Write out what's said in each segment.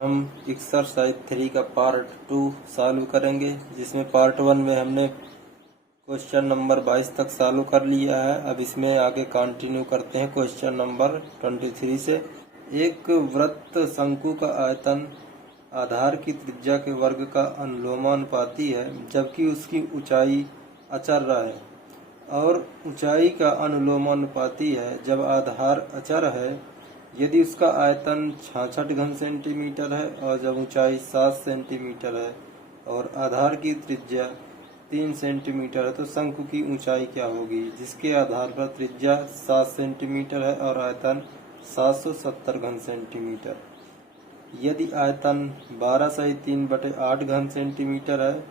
हम एक्सरसाइज 3 का part 2 solve करेंगे, जिसमें पार्ट 1 में हमने क्वेश्चन नंबर 22 तक सॉल्व कर लिया है। अब इसमें आगे कंटिन्यू करते हैं क्वेश्चन नंबर 23 से। एक वृत्त शंकु का आयतन आधार की त्रिज्या के वर्ग का अनुलोमानुपाती है, जबकि उसकी ऊंचाई अचर है, और ऊंचाई का अनुलोमानुपाती है जब आधार अचर है यदि उसका आयतन 66 घन सेंटीमीटर है और जब ऊंचाई 7 सेंटीमीटर है और आधार की त्रिज्या 3 सेंटीमीटर है, तो शंकु की ऊंचाई क्या होगी, जिसके आधार पर त्रिज्या 7 सेंटीमीटर है और आयतन 770 घन सेंटीमीटर। यदि आयतन 12 सही 3/8 घन सेंटीमीटर है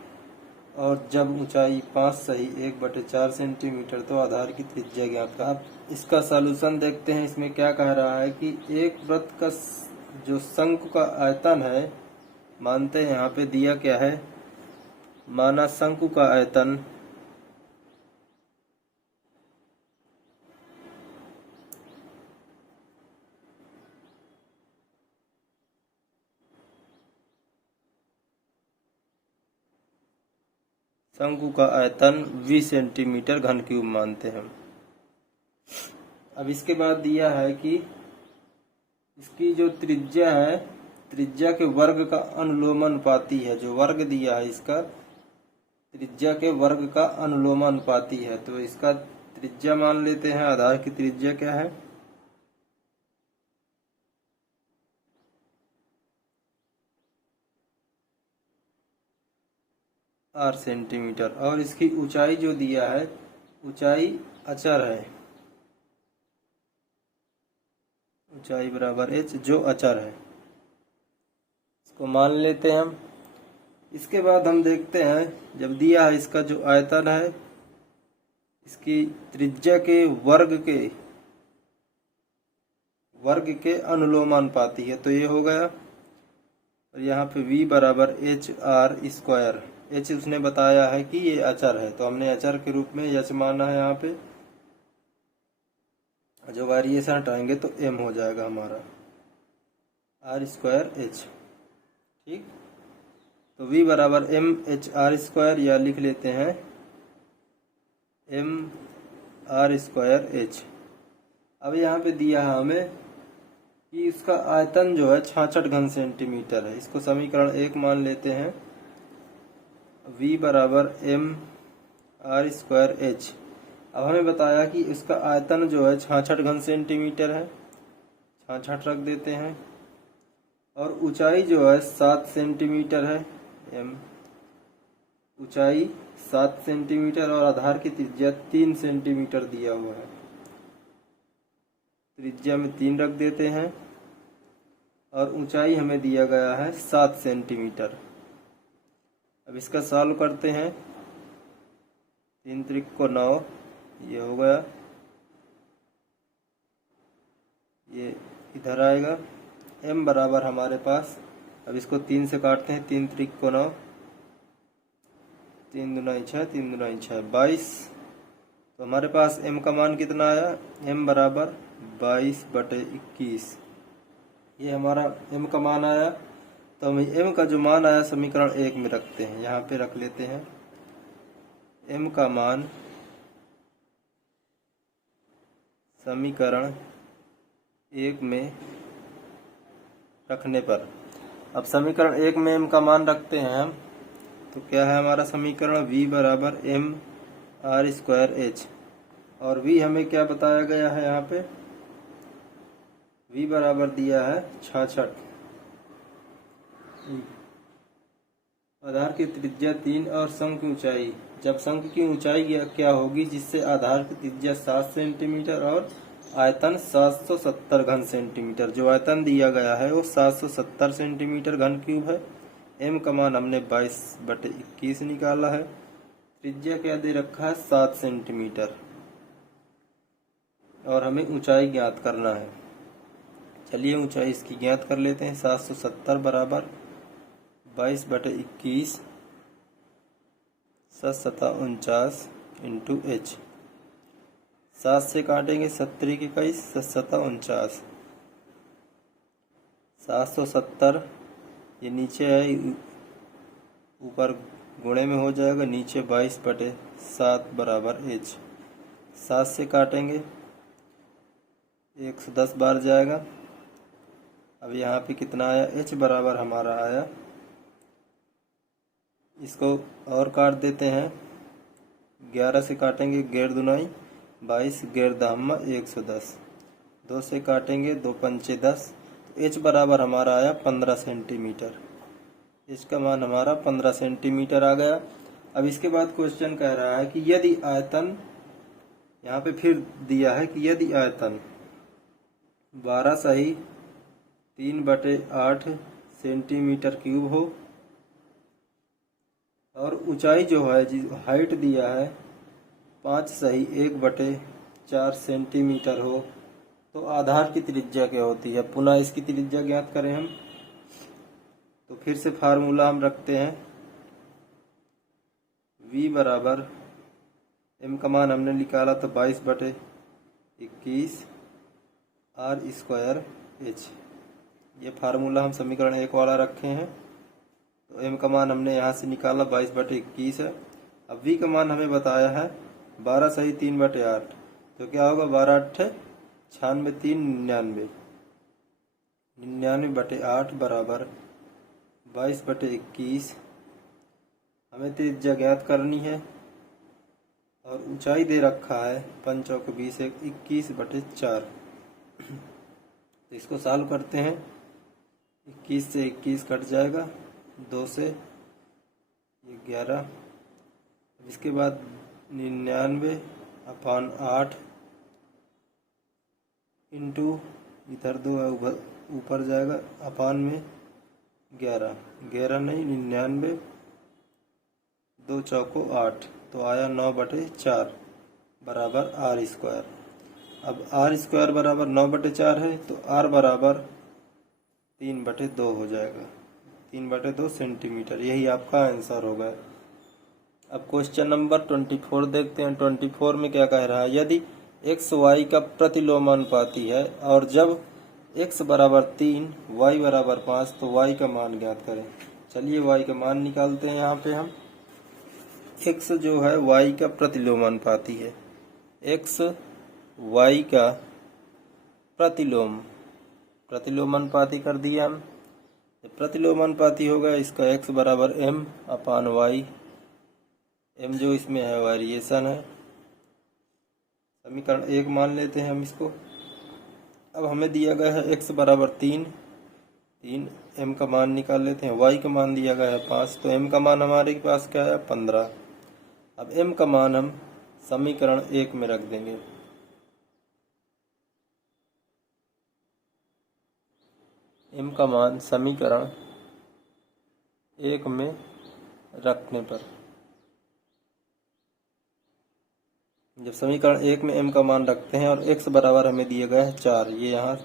और जब ऊंचाई 5 सही 1/4 सेंटीमीटर, तो आधार की त्रिज्या ज्ञात का। अब इसका सॉल्यूशन देखते हैं। इसमें क्या कह रहा है कि एक वृत्त का जो शंकु का आयतन है, मानते हैं यहाँ पे दिया क्या है, माना शंकु का आयतन शंकु का आयतन 20 सेंटीमीटर घन क्यूब मानते हैं। अब इसके बाद दिया है कि इसकी जो त्रिज्या है, त्रिज्या के वर्ग का अनुलोमानुपाती है। जो वर्ग दिया है इसका त्रिज्या के वर्ग का अनुलोमानुपाती है, तो इसका त्रिज्या मान लेते हैं। आधार की त्रिज्या क्या है, r सेंटीमीटर, और इसकी ऊंचाई जो दिया है, ऊंचाई अचर है, ऊंचाई बराबर h, जो अचर है, इसको मान लेते हैं हम। इसके बाद हम देखते हैं, जब दिया है इसका जो आयतन है, इसकी त्रिज्या के वर्ग के अनुलोमानुपाती है, तो ये हो गया। और यहाँ पे v बराबर HR²। h उसने बताया है कि ये अचर है, तो हमने अचर के रूप में h माना है। यहाँ पे जो वेरिएशन हटाएंगे तो m हो जाएगा हमारा r²h। ठीक, तो v बराबर mhr², या लिख लेते हैं mr²h। अब यहाँ पे दिया है हमें कि इसका आयतन जो है 66 घन सेंटीमीटर है। इसको समीकरण 1 मान लेते हैं। v बराबर mr²h। अब हमें बताया कि इसका आयतन जो है 66 घन सेंटीमीटर है, 66 रख देते हैं, और ऊंचाई जो है 7 सेंटीमीटर है, m ऊंचाई 7 सेंटीमीटर, और आधार की त्रिज्या 3 सेंटीमीटर दिया हुआ है। त्रिज्या में 3 रख देते हैं, और ऊंचाई हमें दिया गया है 7 सेंटीमीटर। अब इसका सॉल्व करते हैं। 3 त्रिक को 9, ये हो गया, ये इधर आएगा। m बराबर हमारे पास, अब इसको 3 से काटते हैं। 3 त्रिक को 9, 3 दूना 6, 3 दूना 6, 22। तो हमारे पास m का मान कितना आया, m बराबर 22/21। ये हमारा m का मान आया। तो हम m का जो मान आया समीकरण 1 में रखते हैं। यहाँ पे रख लेते हैं m का मान समीकरण 1 में रखने पर। अब समीकरण 1 में m का मान रखते हैं हम, तो क्या है हमारा समीकरण, v बराबर mr²h, और v हमें क्या बताया गया है, यहाँ पे v बराबर दिया है 66। आधार की त्रिज्या 3 और शंकु की ऊंचाई। जब शंकु की ऊंचाई क्या होगी, जिससे आधार की त्रिज्या 7 सेंटीमीटर और आयतन 770 घन सेंटीमीटर। जो आयतन दिया गया है वो 770 सेंटीमीटर घन क्यूब है। m का मान हमने 22/21 निकाला है। त्रिज्या क्या दे रखा है, 7 सेंटीमीटर, और हमें ऊंचाई ज्ञात करना है। चलिए ऊंचाई इसकी ज्ञात कर लेते हैं। 770 बराबर 22/21, 7 इंटू h। 7 से काटेंगे 7 21, 7 49, 770 ये नीचे है, ऊपर गुणे में हो जाएगा, नीचे 22/7 बराबर h। 7 से काटेंगे 110 बार जाएगा। अब यहाँ पे कितना आया, h बराबर हमारा आया, इसको और काट देते हैं, 11 से काटेंगे 11 दूनाई 22, 11 दहम्मा 110, 2 से काटेंगे 2 पंचे 10, तो h बराबर हमारा आया 15 सेंटीमीटर। h का मान हमारा 15 सेंटीमीटर आ गया। अब इसके बाद क्वेश्चन कह रहा है कि यदि आयतन, यहाँ पे फिर दिया है कि यदि आयतन 12 सही 3/8 सेंटीमीटर क्यूब हो और ऊंचाई जो है हाइट दिया है 5 सही 1/4 सेंटीमीटर हो, तो आधार की त्रिज्या क्या होती है। पुनः इसकी त्रिज्या ज्ञात करें हम, तो फिर से फार्मूला हम रखते हैं, v बराबर m का मान हमने निकाला तो 22/21 r² h। ये फार्मूला हम समीकरण 1 वाला रखे हैं। तो m का मान हमने यहाँ से निकाला 22/21 है। अब v का मान हमें बताया है 12 सही 3/8, तो क्या होगा 12 8 96 3 99, 99/8 बराबर 22/21। हमें त्रिज्या ज्ञात करनी है और ऊंचाई दे रखा है 5 चौक 20 21/4। तो इसको सॉल्व करते हैं, 21 से 21 कट जाएगा, 2 से 11, इसके बाद 99/8 इंटू इधर 2 है ऊपर जाएगा अपान में 11, 11 नहीं 99, 2 चौको 8, तो आया 9/4 बराबर r²। अब r² बराबर 9/4 है, तो r बराबर 3/2 हो जाएगा, 3/2 सेंटीमीटर। यही आपका आंसर होगा। अब क्वेश्चन नंबर 24 देखते हैं। 24 में क्या कह रहा है, यदि x y का प्रतिलोमानुपाती है और जब x बराबर 3 y बराबर 5 तो y का मान ज्ञात करें। चलिए y का मान निकालते हैं। यहाँ पे हम x जो है y का प्रतिलोमानुपाती है, x y का प्रतिलोमानुपाती कर दिया हम। जब प्रतिलोमानुपाती होगा इसका x बराबर m अपान y, m जो इसमें है वेरिएशन है, समीकरण 1 मान लेते हैं हम इसको। अब हमें दिया गया है x बराबर 3, m का मान निकाल लेते हैं, y का मान दिया गया है 5, तो m का मान हमारे पास क्या है 15। अब m का मान हम समीकरण 1 में रख देंगे। m का मान समीकरण 1 में रखने पर, जब समीकरण 1 में m का मान रखते हैं और x बराबर हमें दिया गया है 4, ये यहाँ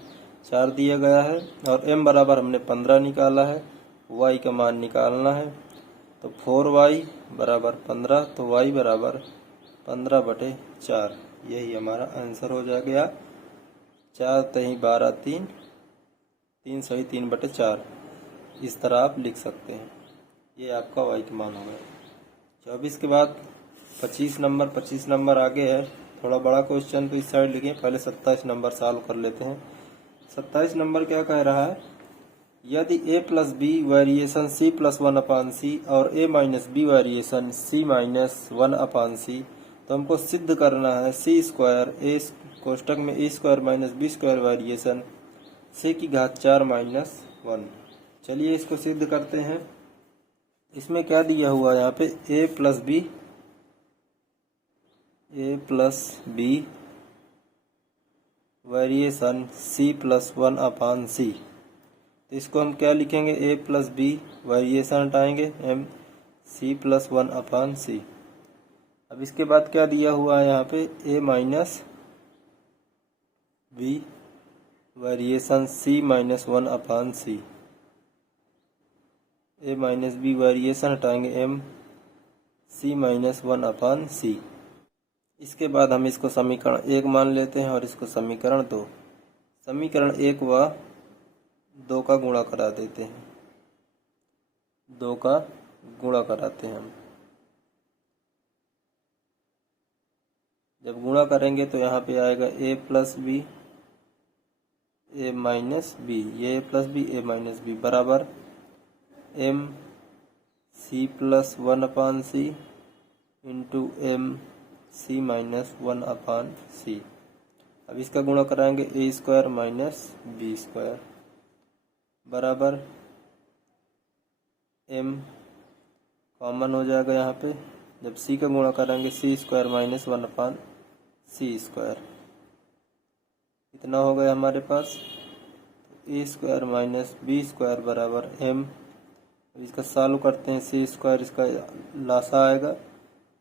4 दिया गया है और m बराबर हमने 15 निकाला है, y का मान निकालना है, तो 4y बराबर 15, तो y बराबर 15/4। यही हमारा आंसर हो जाएगा। 4 3 12 3 3 सही 3/4, इस तरह आप लिख सकते हैं। ये आपका y का मान होगा। 24 के बाद 25 नंबर आगे है, थोड़ा बड़ा क्वेश्चन तो इस साइड लिखे, पहले 27 नंबर सॉल्व कर लेते हैं। 27 नंबर क्या कह रहा है, यदि a plus B variation c plus 1/c और a minus B variation c minus 1/c, तो हमको सिद्ध करना है c स्क्वायर a कोष्टक में a² minus b² variation c की घात 4 माइनस 1। चलिए इसको सिद्ध करते हैं। इसमें क्या दिया हुआ है, यहाँ पे a plus B variation c plus 1/c, तो इसको हम क्या लिखेंगे, a प्लस बी वेरिएशन हटाएंगे m c प्लस 1/c। अब इसके बाद क्या दिया हुआ है, यहाँ पे a minus B variation c minus 1/c, a minus B variation हटाएंगे m c माइनस 1/c। इसके बाद हम इसको समीकरण 1 मान लेते हैं और इसको समीकरण 2। समीकरण 1 व 2 का गुणा करा देते हैं। 2 का गुणा कराते हैं हम। जब गुणा करेंगे तो यहाँ पे आएगा a plus B a minus B, ये a plus B a minus B बराबर m c plus 1/c into m c minus 1/c। अब इसका गुणा कराएंगे a square minus B square बराबर m कॉमन हो जाएगा यहाँ पे। जब c का गुणा करेंगे c square minus 1/c square, इतना हो गया हमारे पास। a square minus B square बराबर m। अब इसका सॉल्व करते हैं, c स्क्वायर इसका लासा आएगा,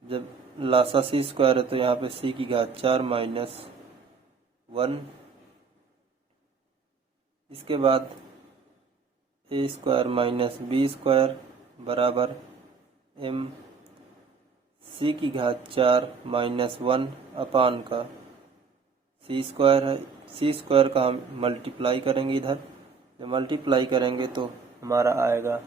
जब लासा c स्क्वायर है तो यहाँ पे c की घात 4 माइनस 1। इसके बाद a square minus B square बराबर m c की घात 4 माइनस 1 अपान का c स्क्वायर है। c स्क्वायर का हम मल्टीप्लाई करेंगे इधर, जब मल्टीप्लाई करेंगे तो हमारा आएगा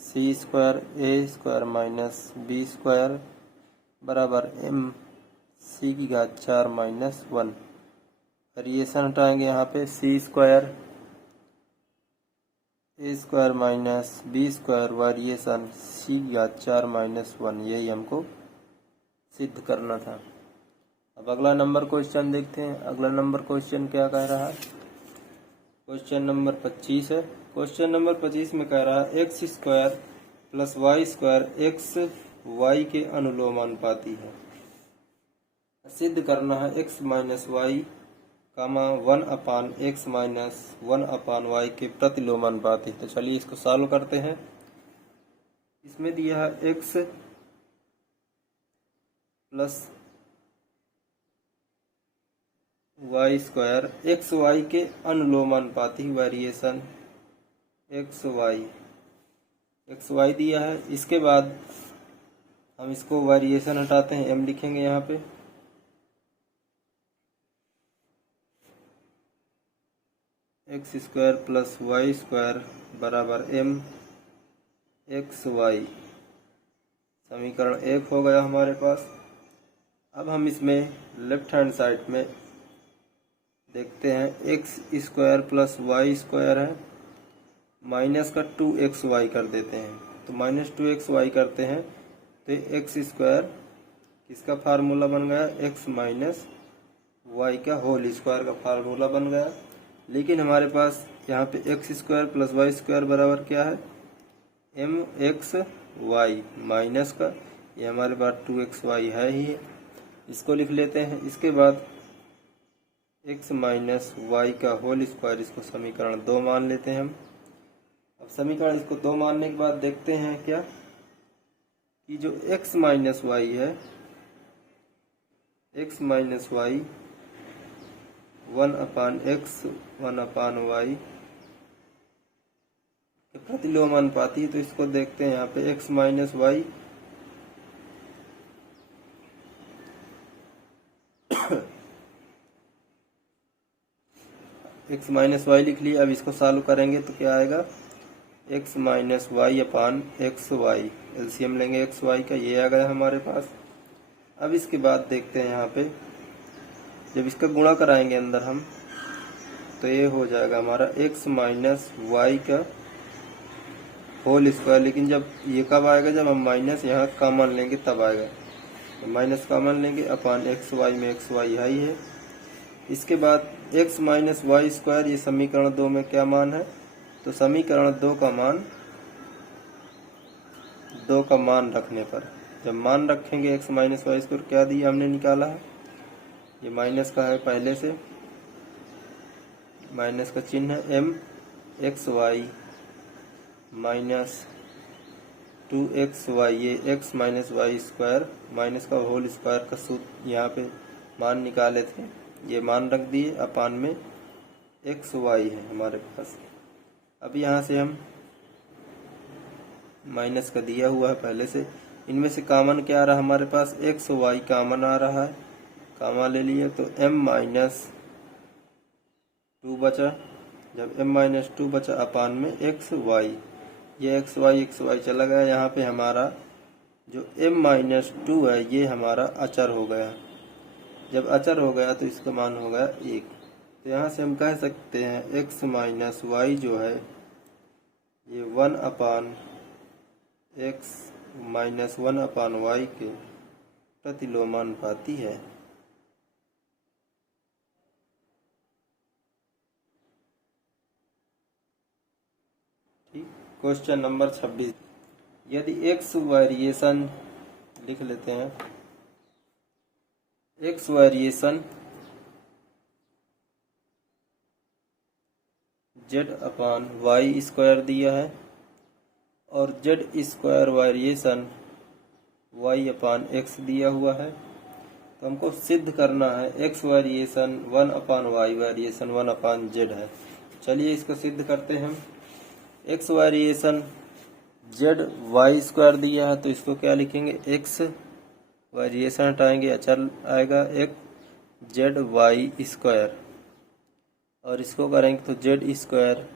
c square a square minus B square बराबर m c की घात 4 माइनस 1। वेरिएशन हटाएंगे यहाँ पे, c square a square minus B square variation c की घात 4 माइनस 1, यही हमको सिद्ध करना था। अब अगला नंबर क्वेश्चन देखते हैं। अगला नंबर क्वेश्चन क्या कह रहा है? क्वेश्चन नंबर 25 है। क्वेश्चन नंबर 25 में कह रहा है X square plus Y square X Y के अनुलोमानुपाती है। सिद्ध करना है X minus Y comma 1/x minus 1/y के प्रतिलोमानुपाती। तो चलिए इसको सॉल्व करते हैं। इसमें दिया है X plus Y square X Y के अनुलोमानुपाती वेरिएशन एक्स वाई दिया है। इसके बाद हम इसको वेरिएशन हटाते हैं, m लिखेंगे यहाँ पे। X square plus Y square बराबर m एक्स वाई, समीकरण 1 हो गया हमारे पास। अब हम इसमें लेफ्ट हैंड साइड में देखते हैं, X square plus Y square है, माइनस का 2xy कर देते हैं, तो माइनस 2xy करते हैं तो एक्स स्क्वायर किसका फार्मूला बन गया? एक्स माइनस वाई का होल स्क्वायर का फार्मूला बन गया। लेकिन हमारे पास यहाँ पे X square plus Y square बराबर क्या है? एम एक्स वाई माइनस का, ये हमारे पास 2xy है ही, इसको लिख लेते हैं। इसके बाद x माइनस वाई का होल स्क्वायर, इसको समीकरण 2 मान लेते हैं हम। अब समीकरण इसको 2 मानने के बाद देखते हैं क्या कि जो x माइनस वाई है, x minus Y 1/x 1/y के प्रतिलोमानुपाती। तो इसको देखते हैं यहाँ पे x minus Y x minus Y लिख लिया। अब इसको सॉल्व करेंगे तो क्या आएगा? x माइनस वाई अपान एक्स वाई, एलसीएम लेंगे एक्स वाई का, ये आ गया हमारे पास। अब इसके बाद देखते हैं यहाँ पे, जब इसका गुणा कराएंगे अंदर हम तो ये हो जाएगा हमारा x माइनस वाई का होल स्क्वायर। लेकिन जब ये कब आएगा? जब हम माइनस यहाँ कॉमन लेंगे तब आएगा। तो माइनस कॉमन लेंगे अपान एक्स वाई में एक्स वाई हाई है। इसके बाद x माइनस वाई स्क्वायर, ये समीकरण 2 में क्या मान है? तो समीकरण 2 का मान रखने पर, जब मान रखेंगे x माइनस वाई स्क्वायर, क्या दिया हमने निकाला है? ये माइनस का है पहले से, माइनस का चिन्ह है, m X Y minus 2xy, ये x minus Y square minus का होल स्क्वायर का सूत्र यहाँ पे मान निकाले थे, ये मान रख दिए अपान में एक्स वाई है हमारे पास। अब यहाँ से हम माइनस का दिया हुआ है पहले से, इनमें से कॉमन क्या आ रहा है हमारे पास? एक्स वाई कॉमन आ रहा है, कॉमन ले लिए तो m माइनस 2 बचा, जब m-2 बचा अपान में एक्स वाई, ये एक्स वाई चला गया। यहाँ पे हमारा जो m-2 है ये हमारा अचर हो गया। जब अचर हो गया तो इसका मान हो गया 1। तो यहाँ से हम कह सकते हैं x माइनस वाई जो है ये 1 अपान एक्स माइनस 1 अपान वाई के प्रतिलोमानुपाती है। ठीक। क्वेश्चन नंबर 26, यदि x वेरिएशन लिख लेते हैं, x variation z upon y square दिया है और z स्क्वायर वेरिएशन y अपान x दिया हुआ है। तो हमको सिद्ध करना है x variation 1 upon Y variation 1 upon z है। चलिए इसको सिद्ध करते हैं हम। x variation z Y square दिया है तो इसको क्या लिखेंगे, x वेरिएशन हटाएंगे, अचर आएगा एक z वाई स्क्वायर, और इसको करेंगे तो z स्क्वायर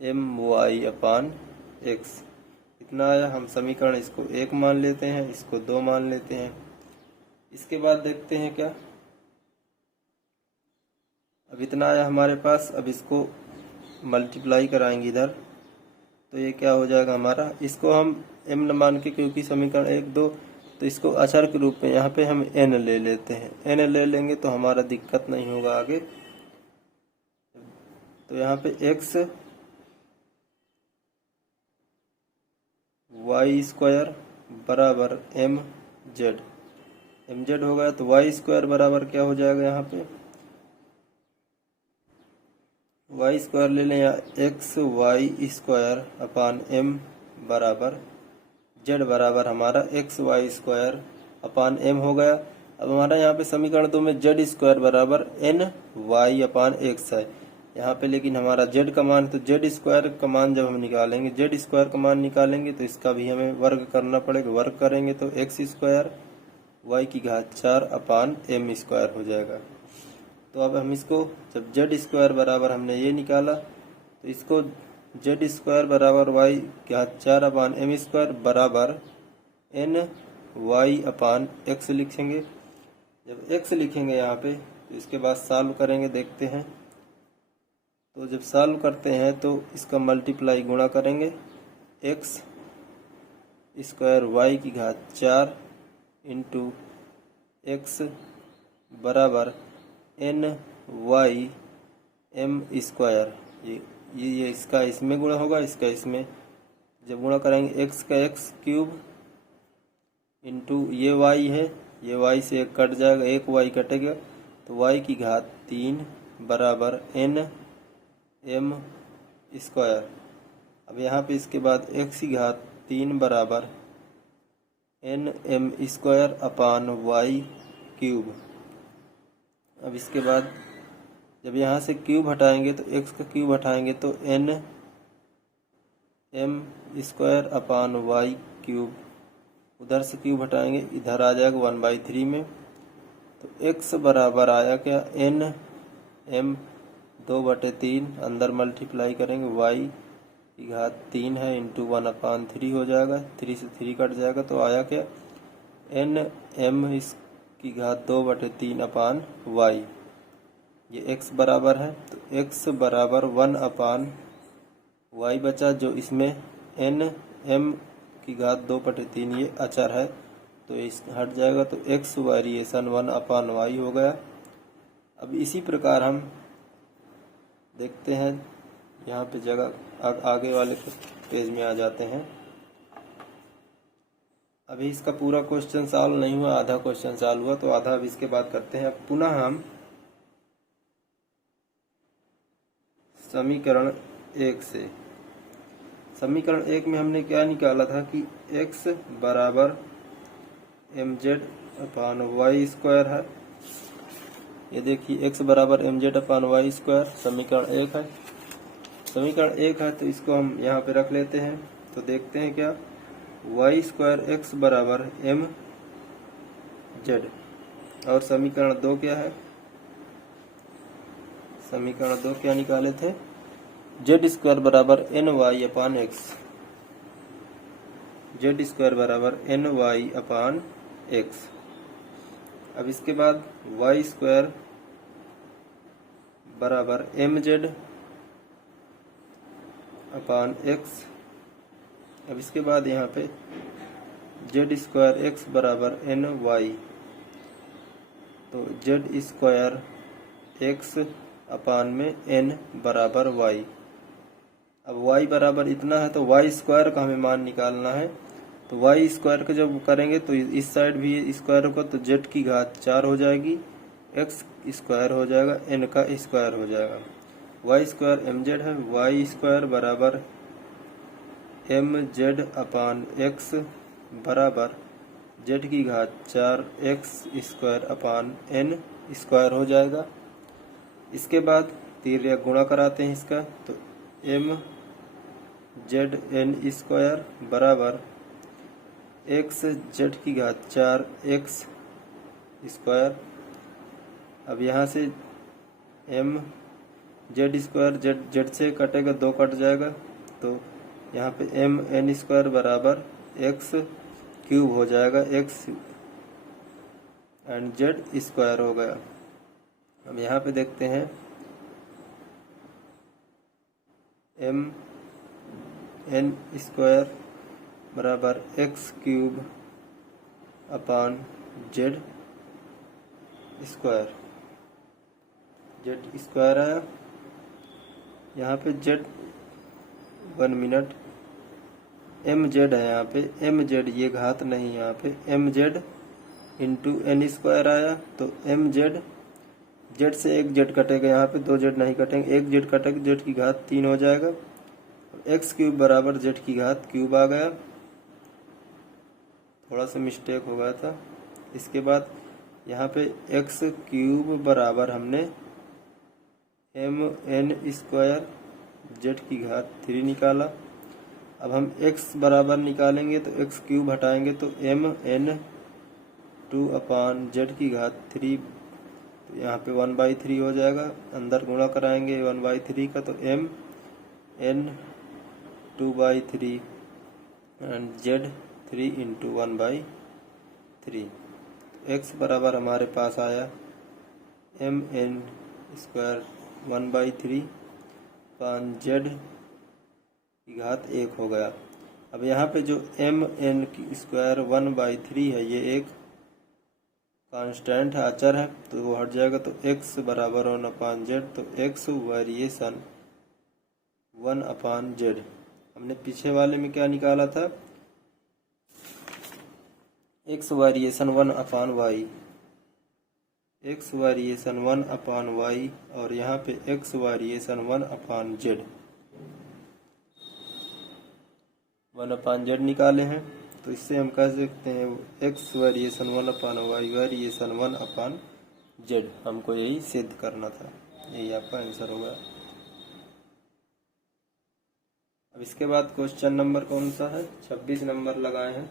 m वाई अपान x। इतना आया। हम समीकरण इसको 1 मान लेते हैं, इसको 2 मान लेते हैं। इसके बाद देखते हैं क्या, अब इतना आया हमारे पास। अब इसको मल्टीप्लाई कराएंगे इधर, तो ये क्या हो जाएगा हमारा, इसको हम m न मान के, क्योंकि समीकरण 1 2, तो इसको अचर के रूप में यहाँ पे हम n ले लेते हैं। n ले लेंगे तो हमारा दिक्कत नहीं होगा आगे। तो यहाँ पे x वाई स्क्वायर बराबर mz हो गया। तो वाई स्क्वायर बराबर क्या हो जाएगा, यहाँ पे वाई स्क्वायर ले लें, या X Y square upon m बराबर z बराबर हमारा X Y square upon m हो गया। अब हमारा यहाँ पे समीकरण 2 में z स्क्वायर बराबर n वाई अपान x है यहाँ पे, लेकिन हमारा z का मान, तो z स्क्वायर का मान जब हम निकालेंगे, z स्क्वायर का मान निकालेंगे तो इसका भी हमें वर्ग करना पड़ेगा। वर्ग करेंगे तो x स्क्वायर वाई की घात 4 अपान m स्क्वायर हो जाएगा। तो अब हम इसको, जब z स्क्वायर बराबर हमने ये निकाला, तो इसको z स्क्वायर बराबर वाई घात 4 अपान m स्क्वायर बराबर n वाई अपान x लिखेंगे। जब x लिखेंगे यहाँ पे, तो इसके बाद सॉल्व करेंगे, देखते हैं। तो जब सॉल्व करते हैं तो इसका मल्टीप्लाई गुणा करेंगे, x स्क्वायर वाई की घात 4 इंटू एक्स बराबर n वाई m स्क्वायर। ये इसका इसमें गुणा होगा, इसका इसमें। जब गुणा करेंगे x का x क्यूब इंटू ये y है, ये y से एक कट जाएगा, एक y कटेगा, तो y की घात 3 बराबर n m स्क्वायर। अब यहाँ पे इसके बाद x की घात 3 बराबर n m square upon y cube. अब इसके बाद जब यहाँ से क्यूब हटाएंगे तो x का क्यूब हटाएंगे तो n m square upon y cube, उधर से क्यूब हटाएंगे इधर आ जाएगा 1/3 में। तो x बराबर आया क्या, n m 2/3, अंदर मल्टीप्लाई करेंगे, y की घात 3 है इंटू 1/3 हो जाएगा, 3 से 3 कट जाएगा, तो आया क्या, n m की घात 2/3 अपान y। ये x बराबर है, तो x बराबर 1/y बचा, जो इसमें n m की घात 2/3 ये अचर है, तो इस हट जाएगा, तो x वेरिएशन 1/y हो गया। अब इसी प्रकार हम देखते हैं, यहाँ पे जगह आगे वाले पेज में आ जाते हैं। अभी इसका पूरा क्वेश्चन सॉल्व नहीं हुआ, आधा क्वेश्चन सॉल्व हुआ, तो आधा अब इसके बाद करते हैं। अब पुनः हम समीकरण 1 से, समीकरण 1 में हमने क्या निकाला था कि x बराबर mz अपान वाई स्क्वायर है। ये देखिए x बराबर mz अपान वाई स्क्वायर समीकरण 1 है। समीकरण 1 है तो इसको हम यहाँ पे रख लेते हैं। तो देखते हैं क्या, वाई स्क्वायर x बराबर mz, और समीकरण 2 क्या है, समीकरण 2 क्या निकाले थे, जेड स्क्वायर बराबर एन वाई अपान एक्स, जेड स्क्वायर बराबर एन वाई अपान एक्स। अब इसके बाद वाई स्क्वायर बराबर एम जेड अपान एक्स। अब इसके बाद यहाँ पे जेड स्क्वायर एक्स बराबर एन वाई, तो जेड स्क्वायर एक्स अपान में एन बराबर वाई। अब वाई बराबर इतना है तो वाई स्क्वायर का हमें मान निकालना है, तो वाई स्क्वायर का जब करेंगे तो इस साइड भी स्क्वायर होगा तो जेड की घात 4 हो जाएगी, एक्स स्क्वायर हो जाएगा, एन का स्क्वायर हो जाएगा। वाई स्क्वायर एम जेड है, वाई स्क्वायर बराबर एम जेड अपान एक्स बराबर जेड की घात 4 X square upon N square हो जाएगा। इसके बाद तीर या गुणा कराते हैं इसका, तो एम जेड एन स्क्वायर बराबर एक्स जेड की घात 4 एक्स स्क्वायर। अब यहाँ से एम जेड स्क्वायर जेड से कटेगा, 2 कट जाएगा, तो यहाँ पे एम एन स्क्वायर बराबर एक्स क्यूब हो जाएगा, एक्स एंड जेड स्क्वायर हो गया। अब यहाँ पे देखते हैं एम एन स्क्वायर बराबर x cube upon Z square, Z square आया। यहाँ पे जेड 1 मिनट, एम जेड है, यहाँ पे एम जेड ये घात नहीं, यहाँ पे M Z into N square आया, तो एम जेड जेड से एक जेड कटेगा, यहाँ पे 2 जेड नहीं कटेंगे, एक जेड कटेगा, जेड की घात 3 हो जाएगा। एक्स क्यूब बराबर जेड की घात क्यूब आ गया, थोड़ा सा मिस्टेक हो गया था। इसके बाद यहाँ पे एक्स क्यूब बराबर हमने एम एन स्क्वायर जेड की घात 3 निकाला। अब हम x बराबर निकालेंगे तो x क्यूब हटाएंगे तो एम एन 2 अपान जेड की घात 3, तो यहाँ पे 1/3 हो जाएगा। अंदर गुणा कराएंगे 1/3 का, तो M N 2/3 and Z 3 into 1/3। x बराबर हमारे पास आया M N square 1/3 upon Z की घात 1 हो गया। अब यहाँ पे जो एम एन की स्क्वायर 1/3 है, ये एक कांस्टेंट है, अचर है, तो वो हट जाएगा, तो x बराबर 1 अपान जेड, तो x वेरिएशन 1 अपान जेड। हमने पीछे वाले में क्या निकाला था, x variation 1 upon Y, x variation 1 upon Y, और यहाँ पे x variation 1 upon Z, 1 upon Z निकाले हैं, तो इससे हम कह सकते हैं x variation 1 upon Y variation 1 upon Z. हमको यही सिद्ध करना था, यही आपका आंसर होगा। अब इसके बाद क्वेश्चन नंबर कौन सा है, 26 नंबर लगाए हैं।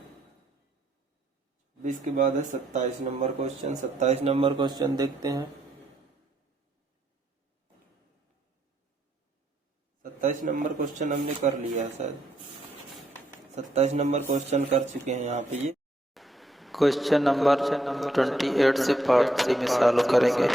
20 के बाद है 27 नंबर क्वेश्चन। 27 नंबर क्वेश्चन देखते हैं। 27 नंबर क्वेश्चन हमने कर लिया है शायद, 27 नंबर क्वेश्चन कर चुके हैं। यहाँ पे ये क्वेश्चन नंबर 28 से पार्ट 3 में सॉल्व करेंगे।